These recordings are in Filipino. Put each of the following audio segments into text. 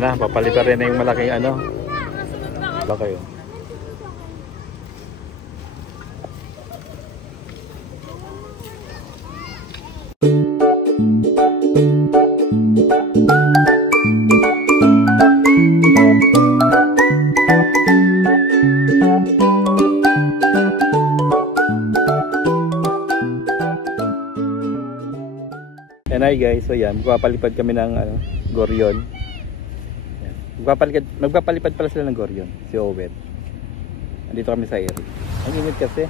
Yan na, papalitan rin na yung malaking ano. Baka yun. Yan ay guys, so yan, magpapalipad kami ng goryon. Yan. Magpapalipad pala sila ng goryon, si Owen. Andito kami sa area. Ang init kasi.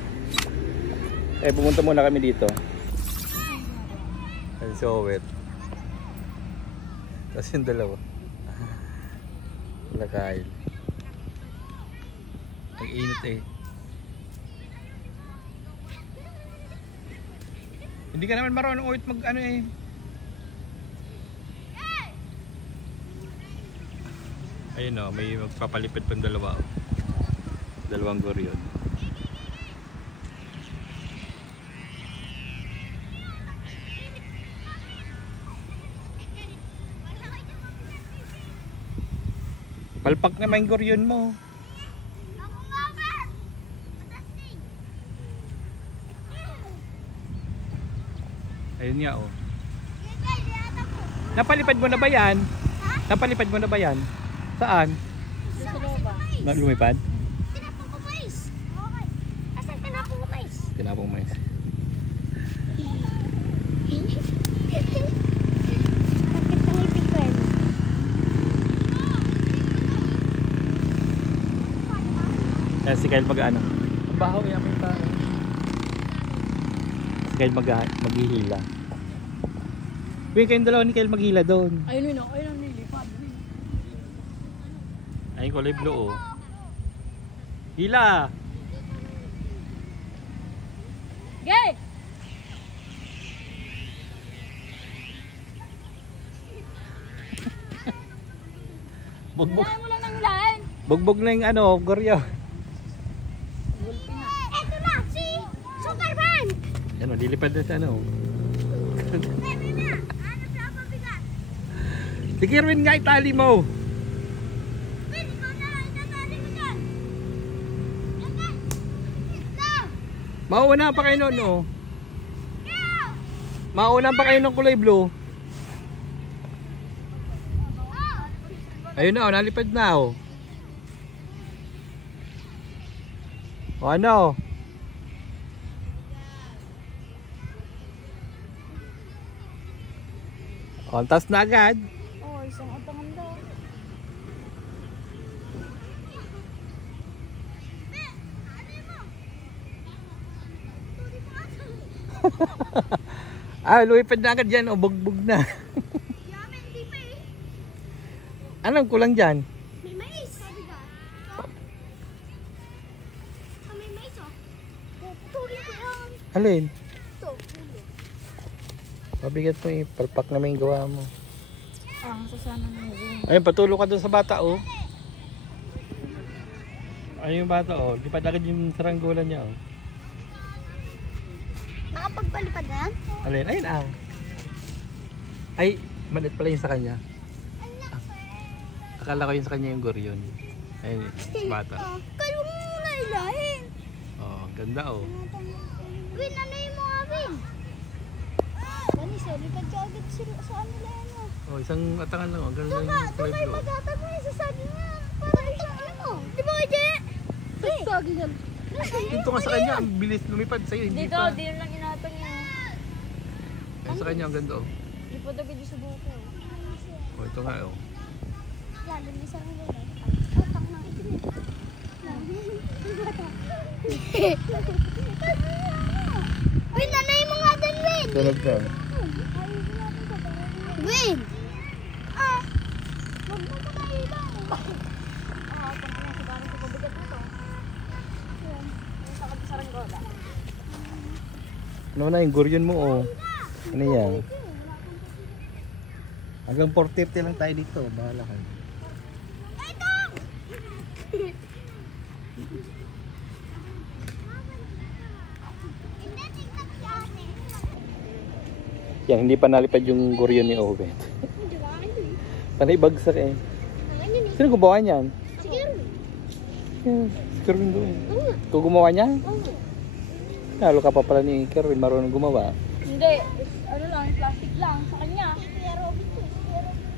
Pumunta muna kami dito. Yan si Owen. Tapos yung dalawa. Lakail. Ang init eh. Hindi ka naman marunong ulit mag ano eh. Ayun o, may magpapalipad pang dalawa. Dalawang goryon. Palpak naman yung goryon mo. Ayun nga oh. Napalipad mo na ba yan? Napalipad mo na ba yan? Saan? Lumipad? Tinapong ko mais. Okay. Asan tinapong ko mais? Tinapong mais. Bakit ang ipig ko yan? Kaya si Kyle mag-ano? Ang baho yan may tao. Si Kyle maghihila. Uy, kayong dalawa ni Kyle maghila doon. Ayun yun, ayun ang nilipad. Ayun kulay blue oh. Hila! Gay! Bugbog. Hilahin mo lang ng hilahin. Bugbog na yung ano, goryo. Eto na, si Superman! Yan o, lilipad na sa ano. Eto na, ano sa pabigat? Si Kirwin nga itali mo. Win, ikaw na lang, itatali mo dyan. Okay. Ito! Mauna pa kayo noon oh. Ikaw! Mauna pa kayo ng kulay blue. Ayun na oh, nalipad na oh. O ano? O, tas na agad. Oh, isang utangan daw. Lumipad na agad dyan o, bugbog na. Yaman, hindi pa eh. Anong kulang dyan? May mais. Sabi ka? May mais oh. Tuloy ko yan. Alin? Ito, tuloy. Mabigat mo eh, palpak na may gawa mo. Ang sasana na yun. Ayun, patulo ka dun sa bata oh. Ayun yung bata oh, lipad agad yung saranggolan niya oh. Nakapagpalipad na yan? Alin? Ayun ah. Ay, malit pala yung sa kanya. Akala ko yung sa kanya yung goryon. Ayun, sa bata. Kayo mo muna ilahin. Oh, ganda oh. Win, ano yung mga win? Banis, lipad ka agad sila sa ano na yan oh. Oh, isang atangan lang oh. Ganda Ito yung ka, ito kulay kayo blue. magkatag mo yung sasagi niya. Parang isang ano mo. Di ba, Oje? Sasagi yan. Dito nga sa kanya, ang bilis lumipad sa'yo, hindi Dito, pa. di yun lang inatang niya. Ayun sa kanya, ang ganda oh. Lipad agad yung sa buko. Oh, ito nga oh. Lalo ni sa mga wala. Utang ng itim. Win, ano yung mga dan, Win? Tunog ka. Win! Ah! Huwag mo pa tayo lang. Ah, ito na si Barry sa pabigat na to. Yan, yung sa saranggola. Ano na yung goryon mo oh. Ano yan? Hanggang 4:30 lang tayo dito, bahala ka. Yan, hindi pa nalipad yung goryon ni Owen. Panay bagsak eh. Sino gumawa niyan? Sige. Si Kerwin doon. Oo. Ikaw gumawa niyan? Oo. Lalo ka pa pala ni Kerwin, marunong gumawa. Hindi. Ano lang, plastic lang sa kanya. Kuya Robin to. Kuya Robin.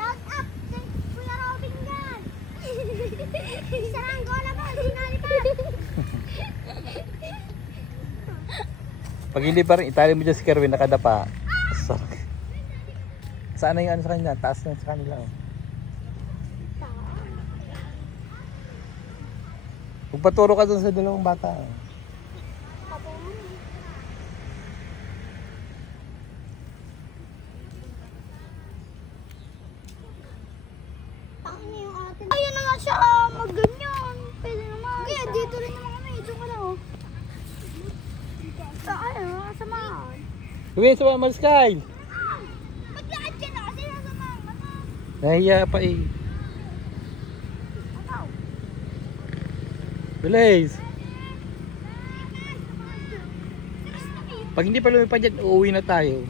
Shout out kay Kuya Robin yan. Saranggola po. Sinali pa. Pag hindi pa rin, itali mo dyan si Kerwin, nakadapa. Sorry. Saan na yung ano sa kanya? Taas na sa kanila. Oh. Magpaturo ka dun sa dalawang bata. Oh. Ayun naman siya mag-ganyan. Pwede naman. Kaya dito rin naman kami. Ito ka na oh. Ano, samahan. Gawin sa mga Sky. Maglaan ka na kasi nasamahan ka na. Nahiya pa eh. Ataw. Bilis. Pag hindi pa lumipad dyan, uuwi na tayo.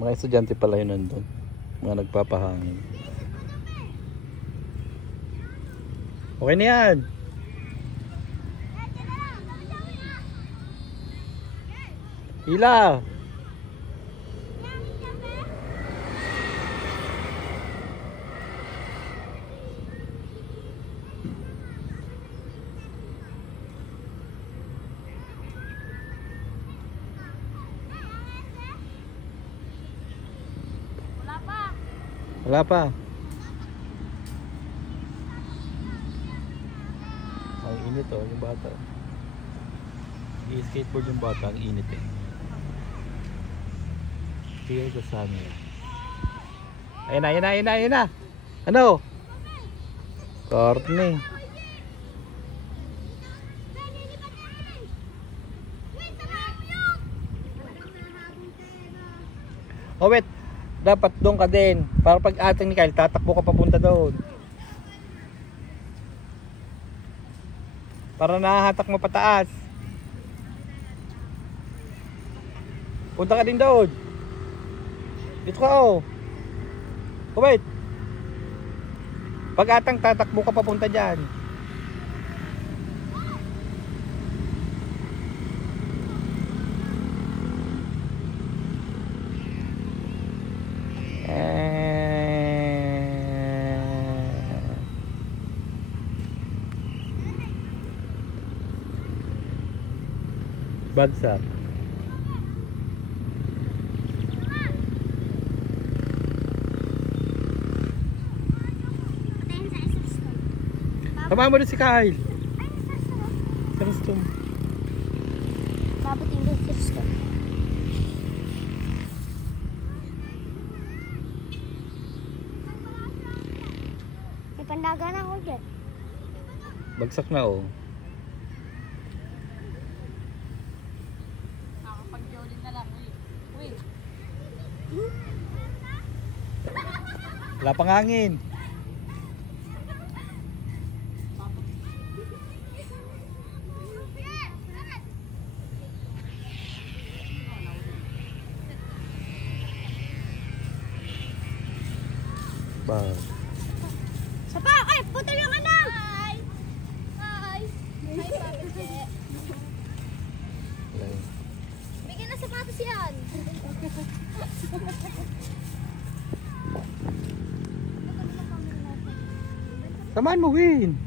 Mga estudyante pala yun nandun. Mga nagpapahangin. Okay na yan. Hila. Wala pa. Ang init oh, yung bata. I-skateboard yung bata, ang init eh. Feel the sun. Ayun na, ayun na, ayun na, ayun na. Ano? Courtney. Oh wait. Dapat doon ka din. Para pag ating ni Kyle, tatakbo ka papunta doon. Para nahahatak mo pataas. Punta ka din doon. Dito ka oh. Oh wait. Pag atang tatakbo ka papunta dyan. Bagsak. Tama mo rin si Kyle. Sa restroom. Babutin doon sa gusto. May pandaga na ako dyan. Bagsak na oh. Nakapag-jolin na lang. Uy. Wala pang hangin. Ba. Sapa! Ay! Putol yung ano! Hi! Hi! Hi, Papi. Bigyan na sapatos yan! Samahan mo, Win.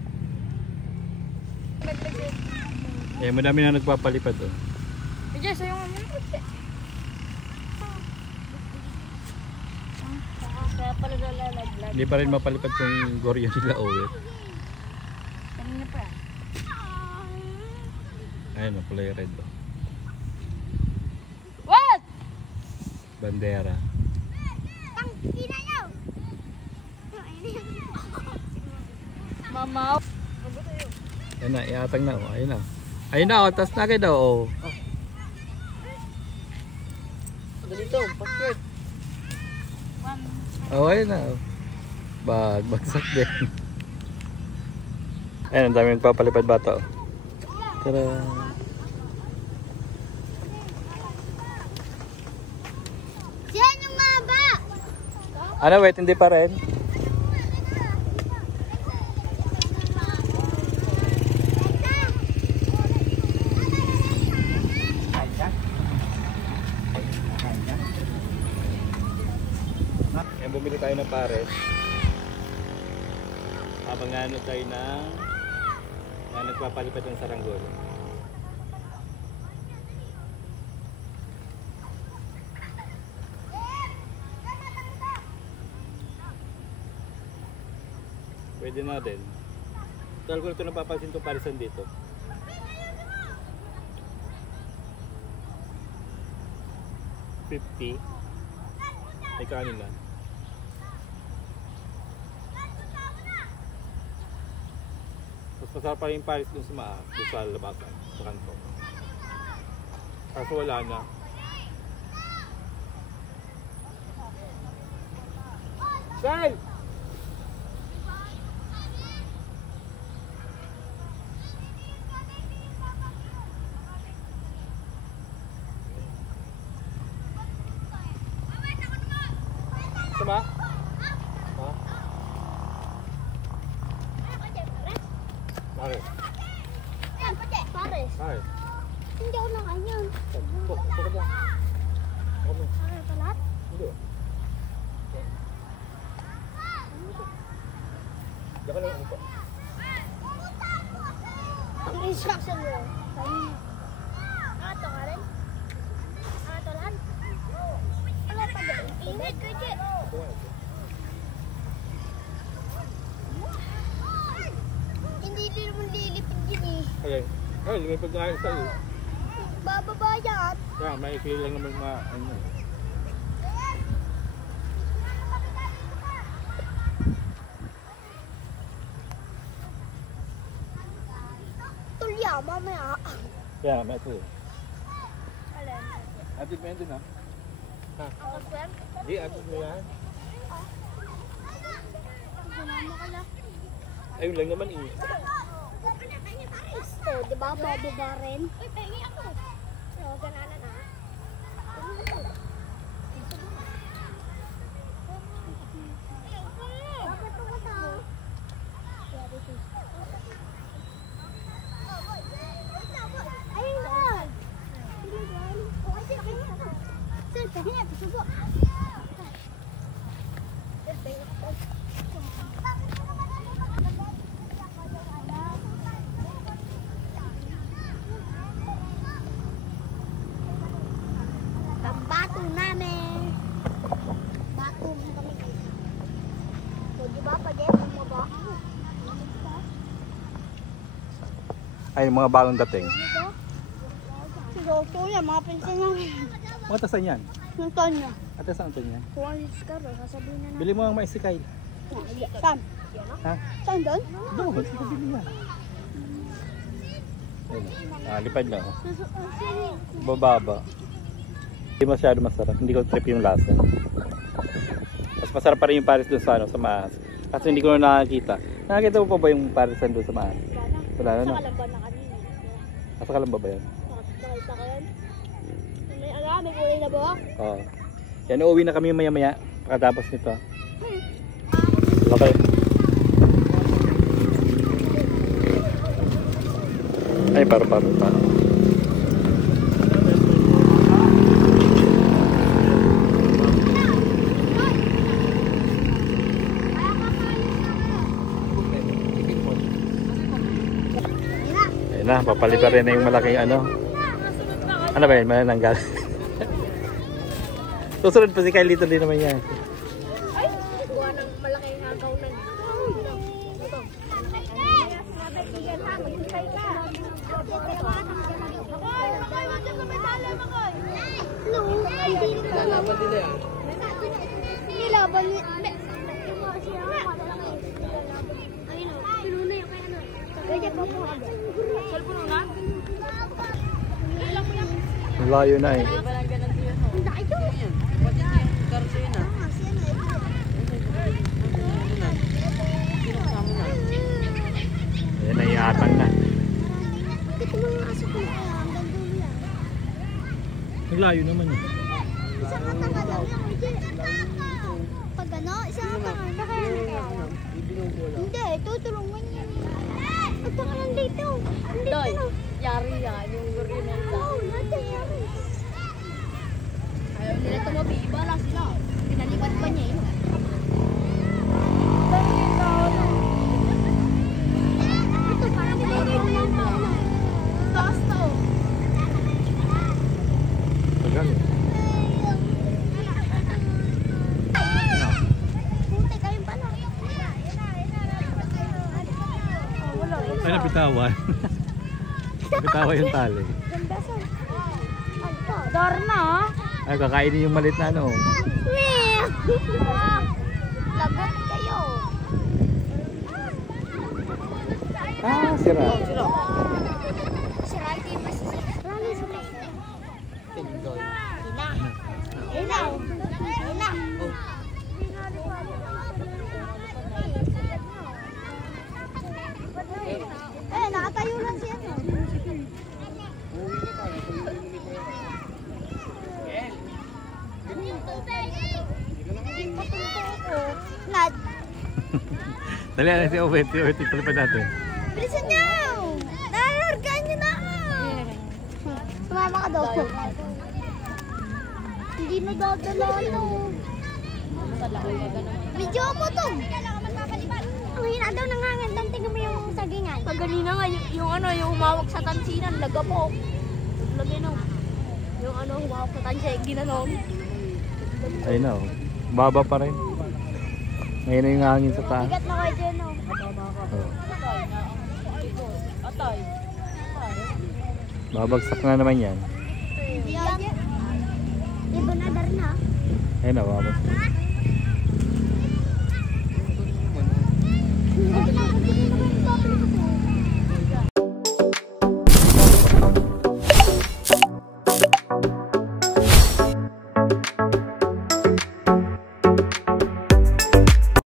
Eh, madami na nagpapalipad oh. Medyo, sayo nga muna. Kaya pala nalalaglag. Hindi pa rin mapalipad yung goryo nila Owe. Kanina pa. Ayun oh, kulay red oh. What? Bandera. Tang! Ina nyo! Mama. Ayun na, iatang na oh. Ayun na. Ayun na oh, tas na kayo daw oh. Dito, passport. Oh, ayun na. Bagsak din. Ayun, ang daming papalipad bata. Oh. Tara. Yan yung maba! Ano, wait, hindi pa rin. Ayan, bumili tayo ng pares. Habang ano tayo ng nagpapalipad ng saranggol. Pwede na din. Total ko ito napapansin itong parisan dito. $50. Ay kanin na. Mas masarap pa rin yung paris dun sa labasan, sa kanto. Kaso wala na. Sal! Sama? Ha? Bakit? Yan, pati, pares. Bakit? Hindi ako nakayan. Bakit lang? Ako mo. Pares pa lahat? Hindi. Daka lang ako pa. Ang instruction mo. Ato ka rin? Ato lahat? Wala pa dyan. Ingat ka dyan. Hindi din naman lilipid yun eh. Okay. Ay, lumipad nga sa iyo. Bababa yan. Kaya may ikili lang naman mga ano. Tulya, mamaya. Kaya may ito. Alin? Atid mo yan din ha? Ako, sir? Di, atid mo yan. Sinama ka lang. Ayun lang naman eh. Oh, di ba bababa rin? Uy, pengi ako. So, ganana na. Bakit pumunta? Ayun na! Sir, pengi ako. Subo. Sir, pengi ako. Bato namin. Bato kami. So, di ba pag yung mga bato? Ay, mga bagong dating. Si Roto yan, mga pinsan namin. Mga tasan yan? Yung Tonya. Ate, saan ito niya? Kuha ni Scar, sasabihin na Bili mo ang maisikay. Saan? Ha? Saan doon? Doon, ba't ito bili yan? Ayun. Lipad na. Oh. Bababa. Hindi masyado masarap. Hindi ko trip yung lasa. Mas masarap pa rin yung paris doon sa, sa Maas. Kasi hindi ko na nakakita. Nakakita mo pa ba yung parisan doon sa Maas? Wala na, no? Sa Kalamba na kanina. Nasa Kalamba ba yan? Nakita ko yan. May may kulay na buhok. Oo. Yan, uuwi na kami maya-maya. Pagkatapos nito. Okay. Ay, paro. Ayun na, papalitan rin na yung malaking ano. Ano ba yun? Manananggal. Susunod pa si Kylito din naman yan. Ay, buwan ng malaking hagaw na. Ito. Maghintay ka. Lalaban nila yan. Nilaban niya. Ayun o, pinuna yung kaya ano. Kaya pa po agad. Salpuno na? Layo na eh. Ang daki to. Carolina. Ah, siya na. Sino kasama na? Ayan, naiatang na. Ito mga aso ko na kaya hanggang dulo yan. Naglayo naman eh. Isang katanga daw yan. Pag ano, isang katanga. Kaya na kaya. Hindi, tutulungan yan. At saka nandito. Nandito Doy, na. yari yan. Yung goryo na yun. Oo, nandiyan. Ayaw nila tumabi. Iba lang sila. Pinalipat pa niya eh. Ito, parang pinagay na ito. Taas to. Tagal eh. Puti kayo pala. Ay, napitawan. Napitawan yung tali. Ganda sa. Ito. Darna ah. Ay, kakainin yung malit na ano. Lagot kayo. Ah, sira. Sila. Si Righty mas rami sila. Ilaw. Ilaw. Eh, nakatayo lang siya. Nad. Dali na si Owet. Si Owet, ipalipad natin. Bilisan niyo! Nalargaan niyo na ako! Sumama ka daw. Hindi na dadala ito. Video mo to! Ang hina daw nangangantan. Tingnan mo yung sagingan. Paganina nga, yung ano, yung humawak sa tansinan, laga po. Lagay na. Yung ano, humawak sa tansinan, ginanon. Ayun na oh. Baba pa rin. Ngayon na yung hangin sa taas. Bigat na kayo dyan, no? Oh. Atay. Babagsak na naman yan. Yan. Iba na dar na. Ayun na, babagsak. Hindi na naman yung sabi ko.